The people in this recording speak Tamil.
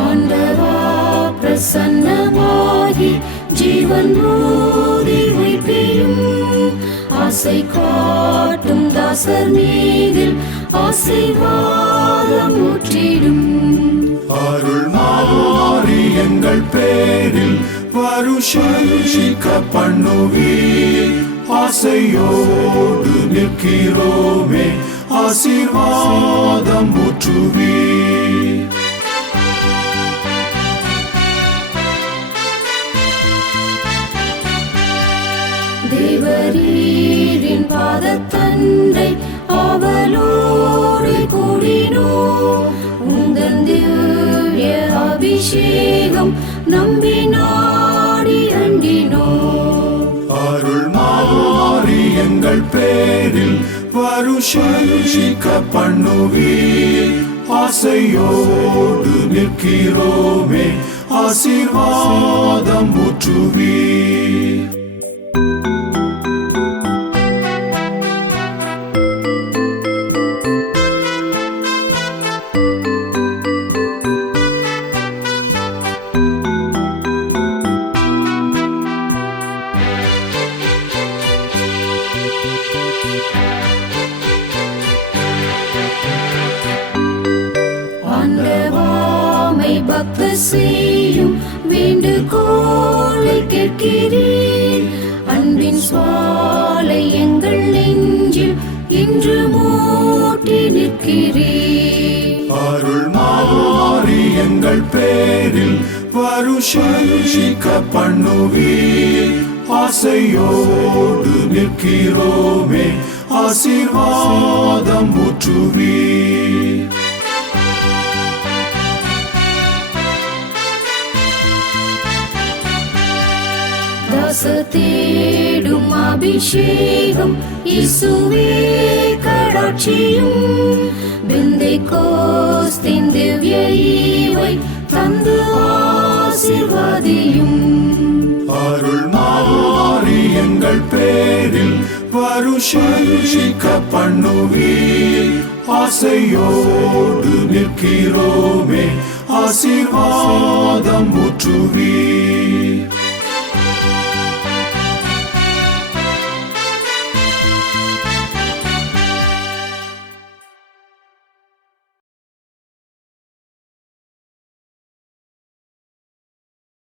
ஆண்டவா பிரசன்னமாகி ஜீவன் ஊதி வைப்பியும் ஆசை காட்டும் தாசர் மீதில் ஆசீர்வாதம் ஊற்றிடும். அருள் மாறி எங்கள் பேரில் வருஷிக்க பண்ணுவீர். ஆசையோடு நிற்கிறோமே ஆசீர்வாதம் ஊற்றுவீர். தேவரீரின் பாதத்தண்டை ஆவலோடு கூடினோ. உந்தன் திவ்ய அபிஷேகம் நம்பி நாடி அண்டினோ. அருள் மாறி எங்கள் பேரில் வருஷிக்க பண்ணுவீர். ஆசையோடு நிற்கிறோமே ஆசீர்வாதம் ஊற்றுவீர். ஆண்டவாமை பக்த செய்யும் வேண்டுகோளை கேட்கிறீர். அன்பின் சுவாலை எங்கள் நெஞ்சில் இன்று மூட்டி நிற்கிறீர். அருள் மாறி எங்கள் பேரில் வருஷிக்க பண்ணுவீர். ஆசையோடு நிற்கிறோமே ஆசீர்வாதம் ஊற்றுவீர். தாச தேடும் அபிஷேகம் இயேசுவே கடாட்சியும். பெந்தேகோஸ்தின் திவ்ய ஈவை தந்து ஆசீர்வாதியும். அருள் மாறி எங்கள் பேரில் வருஷிக்க பண்ணுவீர். ஆசையோடு நிற்கிறோமே ஆசீர்வாதம் ஊற்றுவீர்.